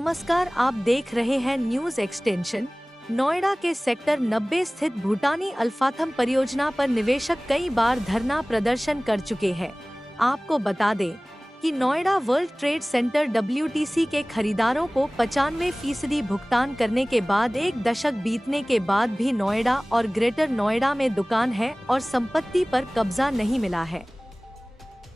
नमस्कार, आप देख रहे हैं न्यूज एक्सटेंशन। नोएडा के सेक्टर 90 स्थित भूटानी अल्फाथम परियोजना पर निवेशक कई बार धरना प्रदर्शन कर चुके हैं। आपको बता दें कि Noida world trade centre WTC के खरीदारों को 95% भुगतान करने के बाद 1 दशक बीतने के बाद भी नोएडा और ग्रेटर नोएडा में दुकान है और संपत्ति पर कब्जा नहीं मिला है।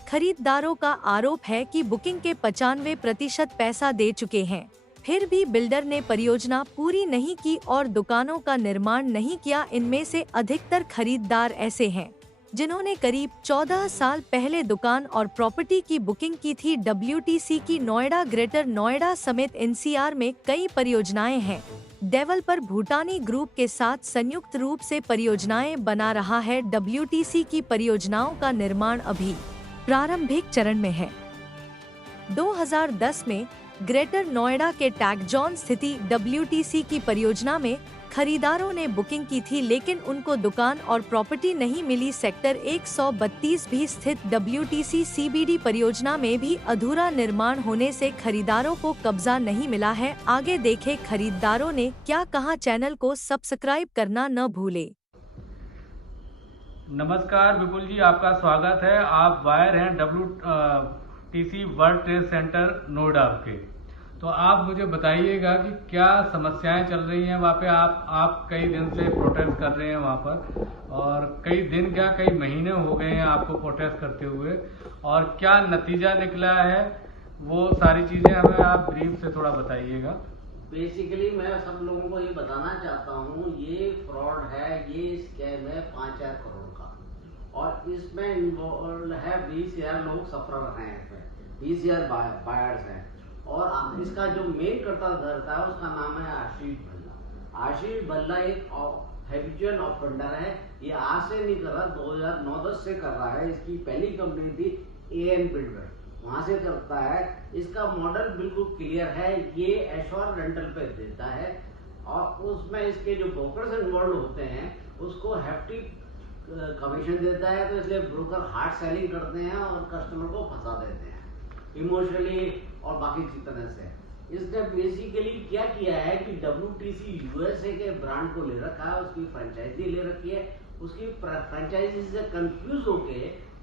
खरीदारों का आरोप है कि बुकिंग के 95% पैसा दे चुके हैं, फिर भी बिल्डर ने परियोजना पूरी नहीं की और दुकानों का निर्माण नहीं किया। इनमें से अधिकतर खरीदार ऐसे हैं जिन्होंने करीब 14 साल पहले दुकान और प्रॉपर्टी की बुकिंग की थी। WTC की नोएडा, ग्रेटर नोएडा समेत NCR में कई परियोजनाएं हैं। डेवलपर भूटानी ग्रुप के साथ संयुक्त रूप से परियोजनाएं बना रहा है। WTC की परियोजनाओं का निर्माण अभी प्रारंभिक चरण में है। 2010 में ग्रेटर नोएडा के टैगजॉन स्थिति WTC की परियोजना में खरीदारों ने बुकिंग की थी, लेकिन उनको दुकान और प्रॉपर्टी नहीं मिली। सेक्टर 132 भी स्थित WTC CBD परियोजना में भी अधूरा निर्माण होने से खरीदारों को कब्जा नहीं मिला है। आगे देखें खरीदारों ने क्या कहा। चैनल को सब्सक्राइब करना न भूले। नमस्कार विपुल जी, आपका स्वागत है। आप बायर हैं WTC world trade centre Noida के। तो आप मुझे बताइएगा कि क्या समस्याएं चल रही हैं वहाँ पे। आप कई दिन से प्रोटेस्ट कर रहे हैं वहाँ पर, और कई दिन क्या कई महीने हो गए हैं आपको प्रोटेस्ट करते हुए, और क्या नतीजा निकला है, वो सारी चीजें हमें आप ब्रीफ से थोड़ा बताइएगा। बेसिकली मैं सब लोगों को ये बताना चाहता हूँ, ये फ्रॉड है, ये स्कैम है 5,000 करोड़ का, और इसमें इन्वॉल्व है 20,000 लोग सफर हैं, 20,000 बायर्स हैं, और इसका जो मेन करता है उसका नाम है आशीष भल्ला। आशीष भल्ला एक हैबिचुअल ऑफेंडर है। ये आज से नहीं कर रहा, 2009-10 से कर रहा है। इसकी पहली कंपनी थी AN बिल्डर, वहां से करता है। इसका मॉडल बिल्कुल क्लियर है। ये एश्योर रेंटल पे देता है, और उसमें इसके जो ब्रोकर्स इन्वॉल्व होते हैं उसको हैफ्टी कमीशन देता है। तो इसलिए ब्रोकर हार्ड सेलिंग करते हैं और कस्टमर को फंसा देते हैं इमोशनली और बाकी तरह से। इसने बेसिकली क्या किया है कि WTC USA के ब्रांड को ले रखा है, उसकी फ्रेंचाइजी ले रखी है। उसकी फ्रेंचाइजी से कंफ्यूज होके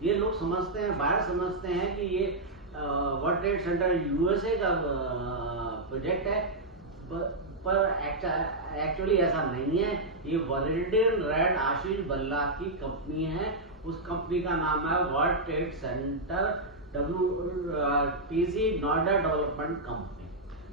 ये लोग समझते हैं, बाहर समझते हैं कि ये वर्ल्ड ट्रेड सेंटर USA का प्रोजेक्ट है, पर एक्चुअली ऐसा नहीं है। ये वॉलंटियर रेड आशीष भल्ला की कंपनी है। उस कंपनी का नाम है world trade centre WTC Noida development company.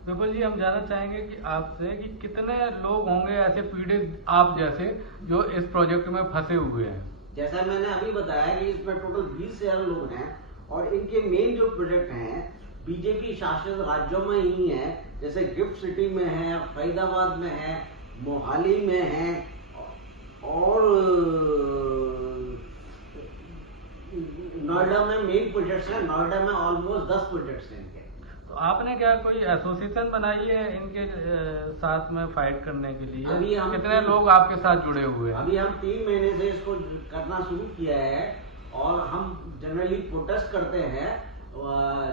Vipul ji, हम जानना चाहेंगे कि आपसे कि कितने लोग होंगे ऐसे पीड़ित आप जैसे जो इस प्रोजेक्ट में फंसे हुए हैं। जैसा मैंने अभी बताया कि इसमें टोटल 20,000 लोग हैं, और इनके मेन जो प्रोजेक्ट हैं बीजेपी शासित राज्यों में ही है। जैसे गिफ्ट सिटी में है, फरीदाबाद में है, मोहाली में है, और नोएडा में मेन प्रोजेक्ट्स हैं। नोएडा में ऑलमोस्ट 10 प्रोजेक्ट्स हैं इनके। तो आपने क्या कोई एसोसिएशन बनाई है इनके साथ में फाइट करने के लिए? अभी हम कितने लोग आपके साथ जुड़े हुए हैं? अभी हम 3 महीने से इसको करना शुरू किया है, और हम जनरली प्रोटेस्ट करते हैं।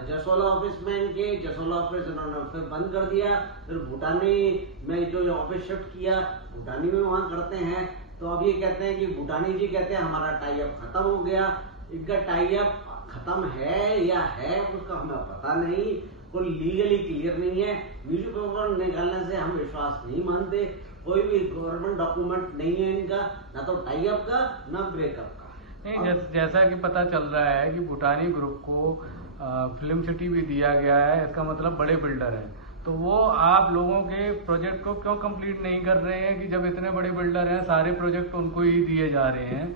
जसोला ऑफिस में इनके जसोला ऑफिस इन्होंने फिर बंद कर दिया, फिर भूटानी में जो ऑफिस शिफ्ट किया, भूटानी में वहां करते हैं। तो अब ये कहते हैं कि भूटानी जी कहते हैं हमारा टाई अप खत्म हो गया। इनका टाई अप खत्म है या है उसका हमें पता नहीं, कोई लीगली क्लियर नहीं है। न्यूज़पेपर निकालने से हम विश्वास नहीं मानते। कोई भी गवर्नमेंट डॉक्यूमेंट नहीं है इनका, ना तो टाई अप का ना ब्रेकअप का। नहीं, जैसा कि पता चल रहा है कि भूटानी ग्रुप को फिल्म सिटी भी दिया गया है, इसका मतलब बड़े बिल्डर हैं। तो वो आप लोगों के प्रोजेक्ट को क्यों कंप्लीट नहीं कर रहे हैं कि जब इतने बड़े बिल्डर हैं, सारे प्रोजेक्ट उनको ही दिए जा रहे हैं।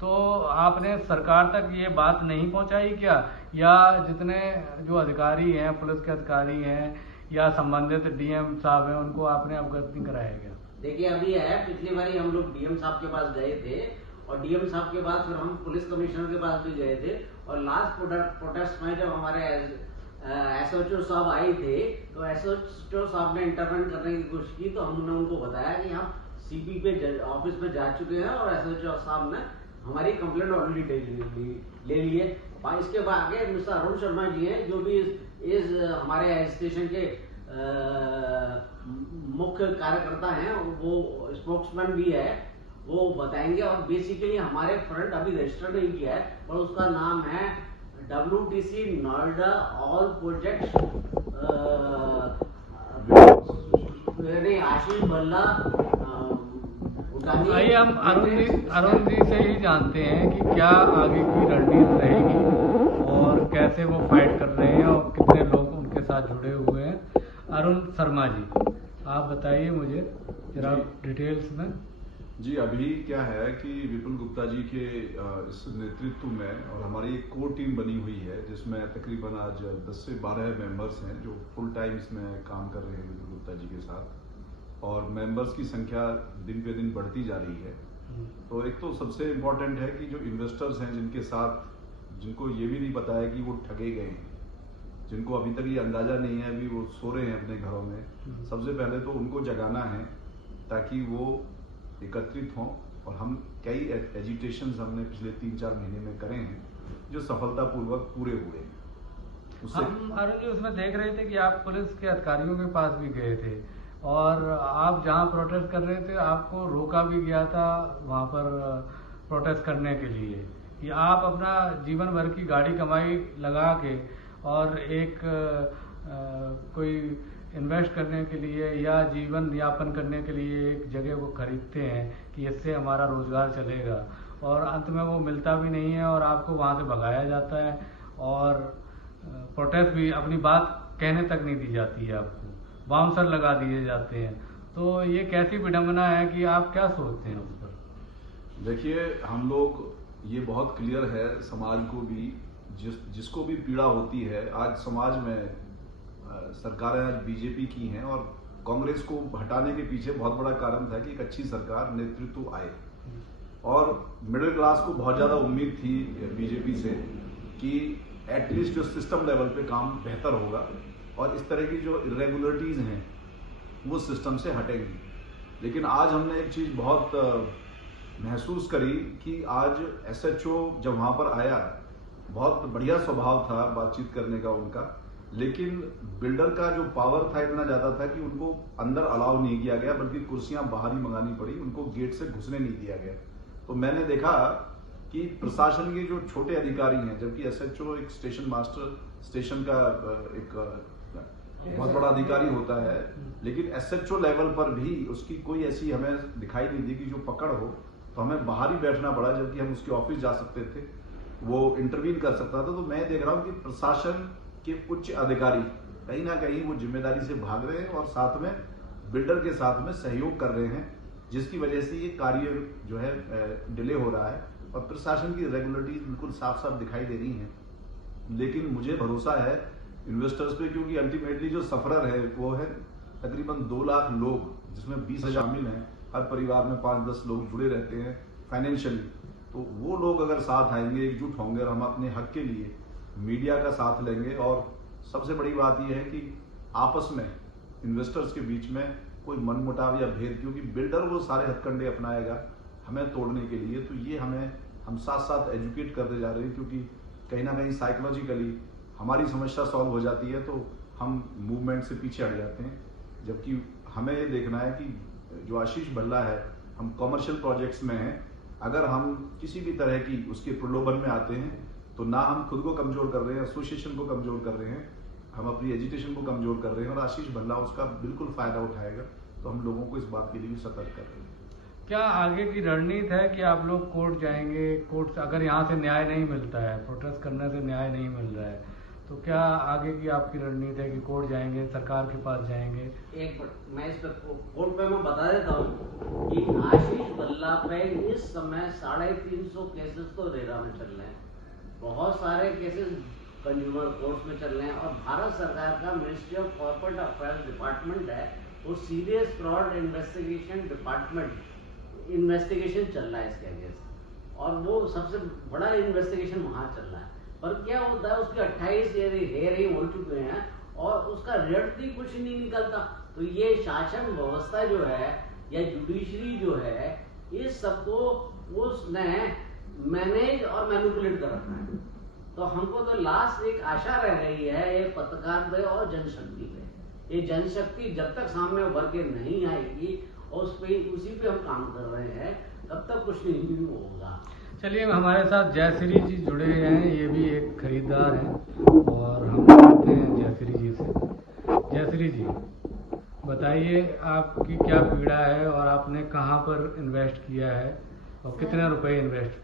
तो आपने सरकार तक ये बात नहीं पहुंचाई क्या, या जितने जो अधिकारी हैं, पुलिस के अधिकारी हैं या संबंधित DM साहब हैं, उनको आपने अवगत नहीं कराया क्या? देखिए अभी है, पिछली बारी हम लोग DM साहब के पास गए थे, और DM साहब के बाद फिर हम पुलिस कमिश्नर के पास भी गए थे। और लास्ट प्रोटेस्ट में जब हमारे SHO साहब आए थे, तो SHO साहब ने इंटरवेंट करने की कोशिश की। तो हमने उनको बताया कि हम CP पे ऑफिस में जा चुके हैं, और SHO साहब ने हमारी कंप्लेंट ऑलरेडी ले ली है। इसके बाद आगे मिस्टर अरुण शर्मा जी हैं, जो भी इस हमारे स्टेशन के मुख्य कार्यकर्ता हैं, वो स्पोक्समैन भी है, वो बताएंगे। और बेसिकली हमारे फ्रंट अभी रजिस्टर नहीं किया है, पर उसका नाम है WTC नोएडा ऑल प्रोजेक्ट्स, आशीष भल्ला। आइए हम अरुण जी से ही जानते हैं कि क्या आगे की रणनीति रहेगी और कैसे वो फाइट कर रहे हैं और कितने लोग उनके साथ जुड़े हुए हैं। अरुण शर्मा जी, आप बताइए मुझे जरा डिटेल्स में। जी, अभी क्या है कि विपुल गुप्ता जी के इस नेतृत्व में और हमारी एक कोर टीम बनी हुई है जिसमें तकरीबन आज 10 से 12 मेंबर्स हैं जो फुल टाइम इसमें काम कर रहे हैं विपुल गुप्ता जी के साथ, और मेंबर्स की संख्या दिन पे दिन बढ़ती जा रही है। तो एक तो सबसे इम्पोर्टेंट है कि जो इन्वेस्टर्स हैं जिनके साथ, जिनको ये भी नहीं पता है कि वो ठगे गए हैं, जिनको अभी तक ये अंदाजा नहीं है, अभी वो सो रहे हैं अपने घरों में, सबसे पहले तो उनको जगाना है ताकि वो एकत्रित हों। और हम कई एजिटेशंस हमने पिछले 3-4 महीने में करे हैं जो सफलतापूर्वक पूरे हुए। हम अरुण जी उसमें देख रहे थे कि आप पुलिस के अधिकारियों के पास भी गए थे और आप जहां प्रोटेस्ट कर रहे थे आपको रोका भी गया था वहां पर प्रोटेस्ट करने के लिए कि आप अपना जीवन भर की गाड़ी कमाई लगा के और एक कोई इन्वेस्ट करने के लिए या जीवन यापन करने के लिए एक जगह को खरीदते हैं कि इससे हमारा रोजगार चलेगा, और अंत में वो मिलता भी नहीं है और आपको वहां से भगाया जाता है और प्रोटेस्ट भी, अपनी बात कहने तक नहीं दी जाती है, आपको बाउंसर लगा दिए जाते हैं। तो ये कैसी विडंबना है कि आप क्या सोचते हैं उस पर? देखिए, हम लोग ये बहुत क्लियर है समाज को भी, जिसको भी पीड़ा होती है। आज समाज में सरकारें आज बीजेपी की हैं और कांग्रेस को हटाने के पीछे बहुत बड़ा कारण था कि एक अच्छी सरकार नेतृत्व आए, और मिडिल क्लास को बहुत ज्यादा उम्मीद थी बीजेपी से कि एटलीस्ट जो सिस्टम लेवल पे काम बेहतर होगा और इस तरह की जो इरेगुलरिटीज हैं वो सिस्टम से हटेंगी। लेकिन आज हमने एक चीज बहुत महसूस करी कि आज SHO जब वहां पर आया, बहुत बढ़िया स्वभाव था बातचीत करने का उनका, लेकिन बिल्डर का जो पावर था इतना ज्यादा था कि उनको अंदर अलाउ नहीं किया गया, बल्कि कुर्सियां बाहर ही मंगानी पड़ी, उनको गेट से घुसने नहीं दिया गया। तो मैंने देखा कि प्रशासन के जो छोटे अधिकारी हैं, जबकि SHO एक स्टेशन मास्टर, स्टेशन का एक बहुत बड़ा अधिकारी होता है, लेकिन SHO लेवल पर भी उसकी कोई ऐसी हमें दिखाई नहीं दी कि जो पकड़ हो। तो हमें बाहर ही बैठना पड़ा, जबकि हम उसके ऑफिस जा सकते थे, वो इंटरवीन कर सकता था। तो मैं देख रहा हूँ कि प्रशासन के उच्च अधिकारी कहीं ना कहीं वो जिम्मेदारी से भाग रहे हैं और साथ में बिल्डर के साथ में सहयोग कर रहे हैं, जिसकी वजह से ये कार्य जो है डिले हो रहा है और प्रशासन की रेगुलरिटीज बिल्कुल साफ साफ दिखाई दे रही हैं। लेकिन मुझे भरोसा है इन्वेस्टर्स पे, क्योंकि अल्टीमेटली जो सफरर है वो है तकरीबन 2 लाख लोग, जिसमें 20,000 शामिल हैं। हर परिवार में 5-10 लोग जुड़े रहते हैं फाइनेंशियली। तो वो लोग अगर साथ आएंगे, एकजुट होंगे और हम अपने हक के लिए मीडिया का साथ लेंगे, और सबसे बड़ी बात यह है कि आपस में इन्वेस्टर्स के बीच में कोई मनमुटाव या भेद, क्योंकि बिल्डर वो सारे हथकंडे अपनाएगा हमें तोड़ने के लिए, तो ये हम साथ साथ एजुकेट करते जा रहे हैं, क्योंकि कहीं ना कहीं साइकोलॉजिकली हमारी समस्या सॉल्व हो जाती है तो हम मूवमेंट से पीछे हट जाते हैं। जबकि हमें ये देखना है कि जो आशीष भल्ला है, हम कॉमर्शियल प्रोजेक्ट्स में हैं, अगर हम किसी भी तरह की उसके प्रलोभन में आते हैं तो ना हम खुद को कमजोर कर रहे हैं, एसोसिएशन को कमजोर कर रहे हैं, हम अपनी एजुटेशन को कमजोर कर रहे हैं, और आशीष भल्ला उसका बिल्कुल फायदा उठाएगा। तो हम लोगों को इस बात के लिए भी सतर्क कर रहे हैं। क्या आगे की रणनीति है कि आप लोग कोर्ट जाएंगे? कोर्ट अगर यहाँ से न्याय नहीं मिलता है, प्रोटेस्ट करने से न्याय नहीं मिल रहा है, तो क्या आगे की आपकी रणनीति है कि कोर्ट जाएंगे, सरकार के पास जाएंगे? एक मैं इस कोर्ट पे मैं बता देता हूँ कि आशीष भल्ला पे इस समय 350 केसेस तो रेरा में चल रहे हैं, बहुत सारे केसेस कंज्यूमर कोर्ट्स में चल रहे हैं, और भारत सरकार का ministry of corporate affairs department है, वो serious fraud investigation department investigation चल रहा है इसके अगेंस्ट, और वो सबसे बड़ा इन्वेस्टिगेशन वहां चल रहा है। पर क्या होता है, उसके 28 हेयरिंग हो चुके हैं और उसका रिजल्ट भी कुछ नहीं निकलता। तो ये शासन व्यवस्था जो है या जुडिशरी जो है, इस सबको उसने मैनेज और मैनिपुलेट कर रखा है। तो हमको तो लास्ट एक आशा रह गई है ये पत्रकार पे और जनशक्ति पे ये जनशक्ति जब तक सामने उभर के नहीं आएगी और उसी पे हम काम कर रहे हैं, तब तक कुछ नहीं होगा। चलिए, हमारे साथ जयश्री जी जुड़े हैं, ये भी एक खरीदार हैं और हम बात हैं जयश्री जी से। जयश्री जी, बताइए आपकी क्या पीड़ा है और आपने कहाँ पर इन्वेस्ट किया है और कितने रुपए इन्वेस्ट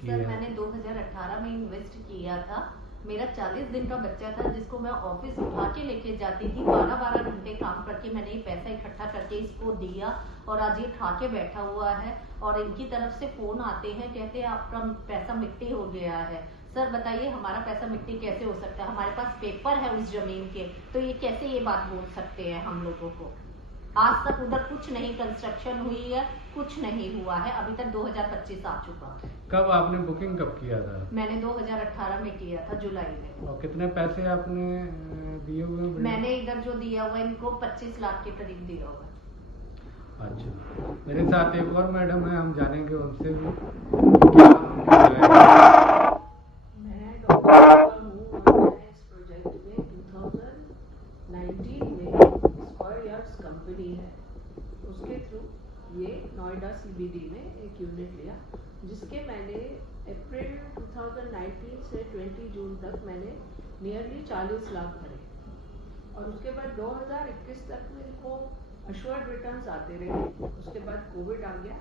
किए सर, हैं? मैंने 2018 में इन्वेस्ट किया था। मेरा 40 दिन का बच्चा था जिसको मैं ऑफिस उठा के लेके जाती थी। 12-12 घंटे काम करके मैंने ये पैसा इकट्ठा करके इसको दिया और आज ये खा के बैठा हुआ है और इनकी तरफ से फोन आते हैं, कहते हैं आपका पैसा मिट्टी हो गया है। सर बताइए, हमारा पैसा मिट्टी कैसे हो सकता है? हमारे पास पेपर है उस जमीन के, तो ये कैसे ये बात बोल सकते हैं हम लोगों को? आज तक उधर कुछ नहीं कंस्ट्रक्शन हुई है, कुछ नहीं हुआ है। अभी तक 2025 आ चुका। कब आपने बुकिंग कब किया था? मैंने 2018 में किया था, जुलाई में। और कितने पैसे आपने दिए हुए? मैंने इधर जो दिया हुआ इनको 25 लाख के करीब दिया हुआ। अच्छा, मेरे साथ एक और मैडम है, हम जानेंगे उनसे भी क्या मैं डॉक्टर हूँ इस प्रोजेक्ट में 2019 में स्क्वायर यार्ड्स कंपनी है, उसके थ्रू ये नोएडा CBD में एक यूनिट लिया, जिसके मैंने अप्रैल 2019 से 20 जून तक मैंने नियरली 40 लाख भरे और उसके बाद 2021 तक मेरे को अश्योर्ड रिटर्न्स आते रहे। उसके बाद कोविड आ गया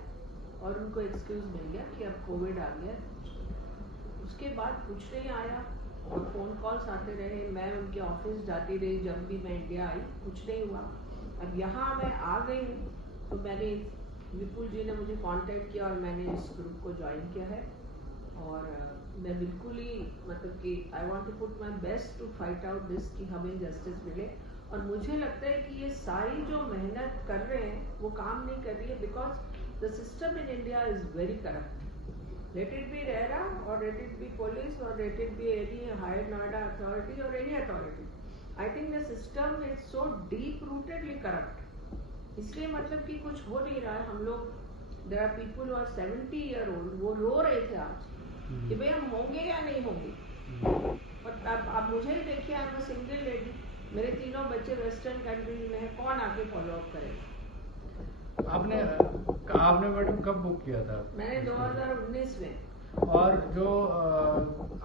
और उनको एक्सक्यूज मिल गया कि अब कोविड आ गया। उसके बाद कुछ नहीं आया और फ़ोन कॉल्स आते रहे, मैं उनके ऑफिस जाती रही, जब भी मैं इंडिया आई कुछ नहीं हुआ। अब यहाँ मैं आ गई हूँ तो मैंने विपुल जी ने मुझे कांटेक्ट किया और मैंने इस ग्रुप को ज्वाइन किया है और मैं बिल्कुल ही मतलब कि I want to put my best to fight out this कि हमें जस्टिस मिले। और मुझे लगता है कि ये सारी जो मेहनत कर रहे हैं वो काम नहीं कर रही है, because the system in India is very corrupt. Let it be RERA or let it be police or let it be any higher Noida authority or any authority, I think the system is so deep rootedly corrupt. इसलिए मतलब कि कुछ हो नहीं रहा है। हम लोग, there are people who are 70 year old, वो रो रहे थे आज कि भाई हम होंगे या नहीं होंगे। और अब आप मुझे ही देखिए, I am a single lady, मेरे तीनों बच्चे वेस्टर्न कंट्रीज में हैं, कौन आके फॉलो अप करेगा? आपने मैडम कब बुक किया था? मैंने 2019 में। और जो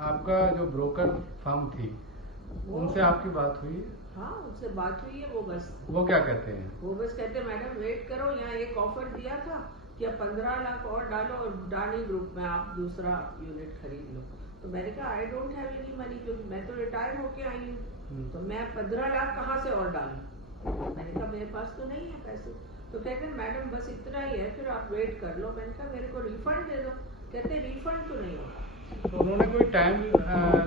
आपका जो ब्रोकर फर्म थी उनसे आपकी बात हुई? हाँ, उनसे बात हुई है। वो क्या कहते हैं? वो बस कहते हैं मैडम वेट करो, यहाँ एक ऑफर दिया था कि अब 15 लाख और डालो और डानी ग्रुप में आप दूसरा यूनिट खरीद लो। तो मैंने कहा I don't have any money, क्योंकि मैं तो रिटायर होके आई हूँ, तो मैं 15 लाख कहाँ से और डालूं? मैंने कहा मेरे पास तो नहीं है पैसे। तो कहते हैं मैडम बस इतना ही है, फिर आप वेट कर लो। मैंने कहा मेरे को रिफंड दे दो। कहते हैं रिफंड तो नहीं होगा। तो उन्होंने कोई टाइम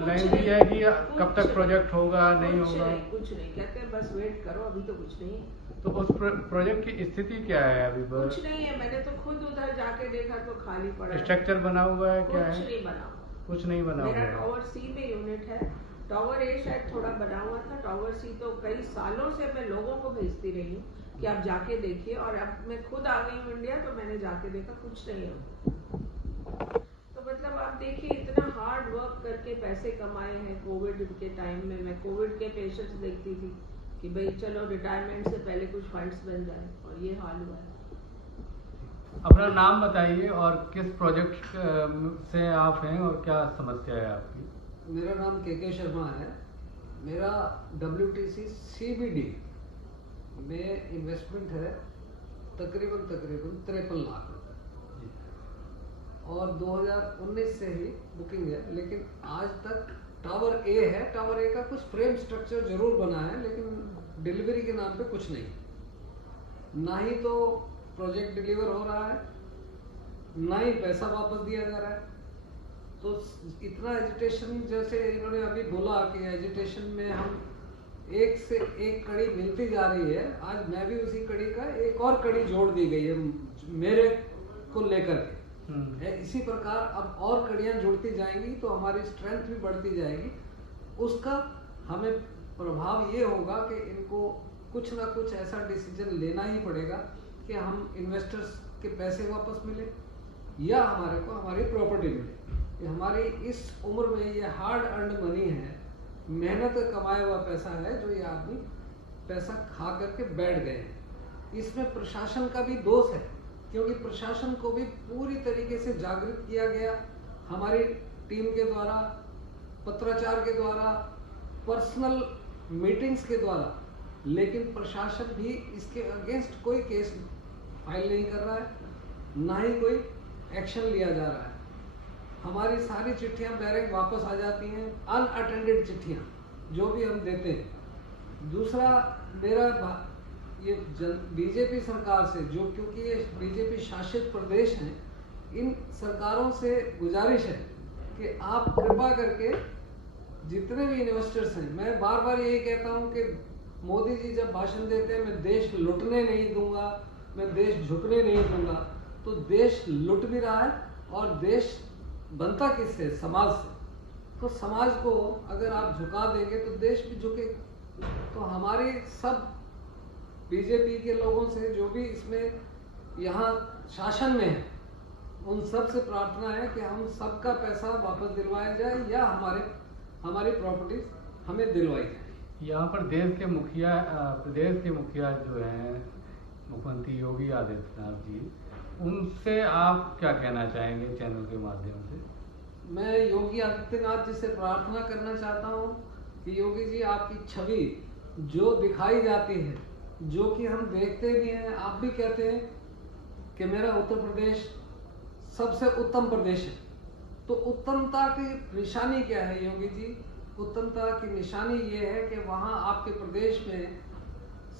लाइन दी है कि कब तक प्रोजेक्ट होगा नहीं होगा? कुछ नहीं, कहते हैं बस वेट करो, अभी तो कुछ नहीं है। तो उस प्रोजेक्ट की स्थिति क्या है अभी? कुछ नहीं है, मैंने तो खुद उधर जाके देखा तो खाली पड़ा है। स्ट्रक्चर बना हुआ है क्या है? कुछ नहीं बना, कुछ नहीं बना हुआ मेरा है। टावर C में यूनिट है, टावर A शायद थोड़ा बना हुआ था, टावर C तो कई सालों से मैं लोगों को भेजती रही हूँ कि आप जाके देखिए, और अब मैं खुद आ गई हूँ इंडिया तो मैंने जाके देखा कुछ नहीं है। तो मतलब आप देखिए इतना हार्ड वर्क करके पैसे कमाए हैं। कोविड के टाइम में मैं कोविड के पेशेंट्स देखती थी कि भाई चलो रिटायरमेंट से पहले कुछ फंड्स बन जाए, और ये हाल हुआ है। अपना नाम बताइए और किस प्रोजेक्ट से आप हैं और क्या समस्या है आपकी? मेरा नाम के शर्मा है। मेरा WTC CBD में इन्वेस्टमेंट है तकरीबन 53 लाख रुपए, और 2019 से ही बुकिंग है। लेकिन आज तक टावर A है, टावर A का कुछ फ्रेम स्ट्रक्चर जरूर बना है, लेकिन डिलीवरी के नाम पे कुछ नहीं, ना ही तो प्रोजेक्ट डिलीवर हो रहा है, ना ही पैसा वापस दिया जा रहा है। तो इतना एजिटेशन, जैसे इन्होंने अभी बोला कि एजिटेशन में हम एक से एक कड़ी मिलती जा रही है, आज मैं भी उसी कड़ी का एक और कड़ी जोड़ दी गई है मेरे को लेकर के। इसी प्रकार अब और कड़ियां जुड़ती जाएंगी तो हमारी स्ट्रेंथ भी बढ़ती जाएगी। उसका हमें प्रभाव ये होगा कि इनको कुछ ना कुछ ऐसा डिसीजन लेना ही पड़ेगा कि हम इन्वेस्टर्स के पैसे वापस मिले या हमारे को हमारी प्रॉपर्टी मिले। कि हमारी इस उम्र में ये हार्ड अर्न्ड मनी है, मेहनत कमाया हुआ पैसा है जो ये आदमी पैसा खा करके बैठ गए हैं। इसमें प्रशासन का भी दोष है, क्योंकि प्रशासन को भी पूरी तरीके से जागृत किया गया हमारी टीम के द्वारा, पत्राचार के द्वारा, पर्सनल मीटिंग्स के द्वारा, लेकिन प्रशासन भी इसके अगेंस्ट कोई केस फाइल नहीं कर रहा है, ना ही कोई एक्शन लिया जा रहा है। हमारी सारी चिट्ठियां डायरेक्ट वापस आ जाती हैं, अनअटेंडेड चिट्ठियां जो भी हम देते हैं। दूसरा मेरा ये बीजेपी सरकार से, जो क्योंकि ये बीजेपी शासित प्रदेश हैं, इन सरकारों से गुजारिश है कि आप कृपा करके जितने भी इन्वेस्टर्स हैं, मैं बार बार यही कहता हूं कि मोदी जी जब भाषण देते हैं मैं देश लुटने नहीं दूंगा, मैं देश झुकने नहीं दूंगा, तो देश लुट भी रहा है और देश बनता किससे? समाज से। तो समाज को अगर आप झुका देंगे तो देश भी झुकेगा। तो हमारी सब बीजेपी के लोगों से, जो भी इसमें यहाँ शासन में है, उन सब से प्रार्थना है कि हम सबका पैसा वापस दिलवाया जाए या हमारी प्रॉपर्टीज हमें दिलवाई जाए। यहाँ पर देश के मुखिया, प्रदेश के मुखिया जो हैं मुख्यमंत्री योगी आदित्यनाथ जी, उनसे आप क्या कहना चाहेंगे चैनल के माध्यम से? मैं योगी आदित्यनाथ जी से प्रार्थना करना चाहता हूँ कि योगी जी, आपकी छवि जो दिखाई जाती है, जो कि हम देखते भी हैं, आप भी कहते हैं कि मेरा उत्तर प्रदेश सबसे उत्तम प्रदेश है, तो उत्तमता की निशानी क्या है योगी जी? उत्तमता की निशानी ये है कि वहाँ आपके प्रदेश में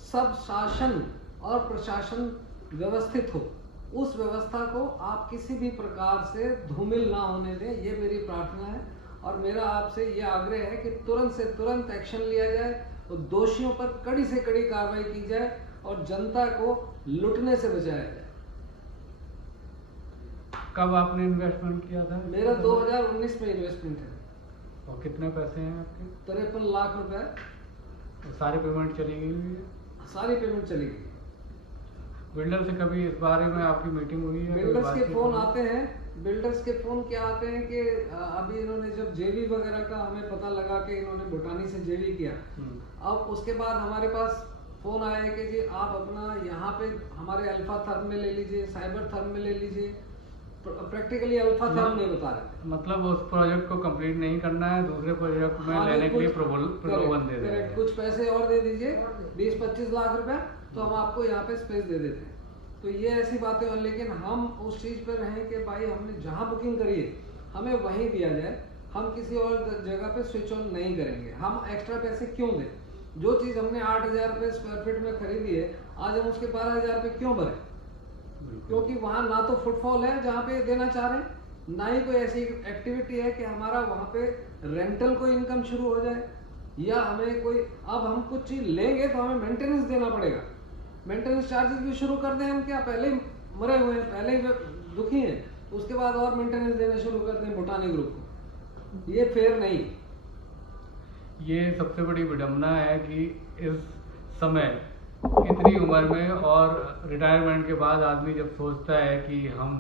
सब शासन और प्रशासन व्यवस्थित हो। उस व्यवस्था को आप किसी भी प्रकार से धूमिल ना होने दें, ये मेरी प्रार्थना है। और मेरा आपसे ये आग्रह है कि तुरंत से तुरंत एक्शन लिया जाए और दोषियों पर कड़ी से कड़ी कार्रवाई की जाए और जनता को लुटने से बचाया जाए। कब आपने इन्वेस्टमेंट किया था? मेरा 2019 में इन्वेस्टमेंट है। और कितने पैसे हैं आपके? 53 लाख रुपए। तो सारी पेमेंट चली गई? सारी पेमेंट चली गई। बिल्डर से कभी इस बारे में आपकी मीटिंग हुई है? बिल्डर्स के फोन आते हैं। बिल्डर्स के फोन क्या आते हैं कि अभी इन्होंने जब जेवी वगैरह का हमें पता लगा कि इन्होंने भूटानी से जेवी किया, अब उसके बाद हमारे पास फोन आया कि जी आप अपना यहाँ पे हमारे अल्फा थर्म में ले लीजिए, साइबर थर्म में ले लीजिए। प्रैक्टिकली अल्फा थर्म नहीं बता रहे, मतलब उस प्रोजेक्ट को कंप्लीट नहीं करना है, दूसरे प्रोजेक्ट में लेने के लिए प्रलोभन दे रहे हैं। कुछ पैसे और दे दीजिए, 20-25 लाख रुपए, तो हम आपको यहाँ पे स्पेस दे देते हैं। तो ये ऐसी बातें हो, लेकिन हम उस चीज पर हैं कि भाई हमने जहाँ बुकिंग करी है हमें वहीं दिया जाए, हम किसी और जगह पे स्विच ऑन नहीं करेंगे। हम एक्स्ट्रा पैसे क्यों दें? जो चीज हमने 8,000 रुपए स्क्वायर फीट में खरीदी है, आज हम उसके 12,000 रुपए क्यों भरें? क्योंकि वहां ना तो फुटफॉल है जहाँ पे देना चाह रहे हैं, ना ही कोई ऐसी एक्टिविटी है कि हमारा वहां पे रेंटल को इनकम शुरू हो जाए, या हमें कोई, अब हम कुछ चीज लेंगे तो हमें मेंटेनेंस देना पड़ेगा। मेंटेनेंस चार्जेस भी शुरू कर दें हम, क्या पहले ही मरे हुए हैं, पहले ही दुखी हैं, उसके बाद और मेंटेनेंस देना शुरू कर दें भूटानी ग्रुप को? ये फेयर नहीं। ये सबसे बड़ी विडंबना है कि इस समय इतनी उम्र में और रिटायरमेंट के बाद आदमी जब सोचता है कि हम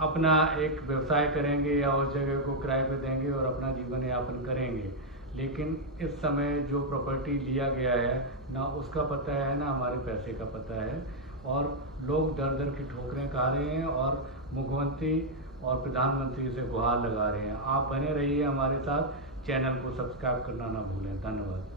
अपना एक व्यवसाय करेंगे या उस जगह को किराए पे देंगे और अपना जीवन यापन करेंगे, लेकिन इस समय जो प्रॉपर्टी लिया गया है ना उसका पता है ना हमारे पैसे का पता है, और लोग दर दर की ठोकरें खा रहे हैं और मुख्यमंत्री और प्रधानमंत्री से गुहार लगा रहे हैं। आप बने रहिए हमारे साथ, चैनल को सब्सक्राइब करना ना भूलें। धन्यवाद।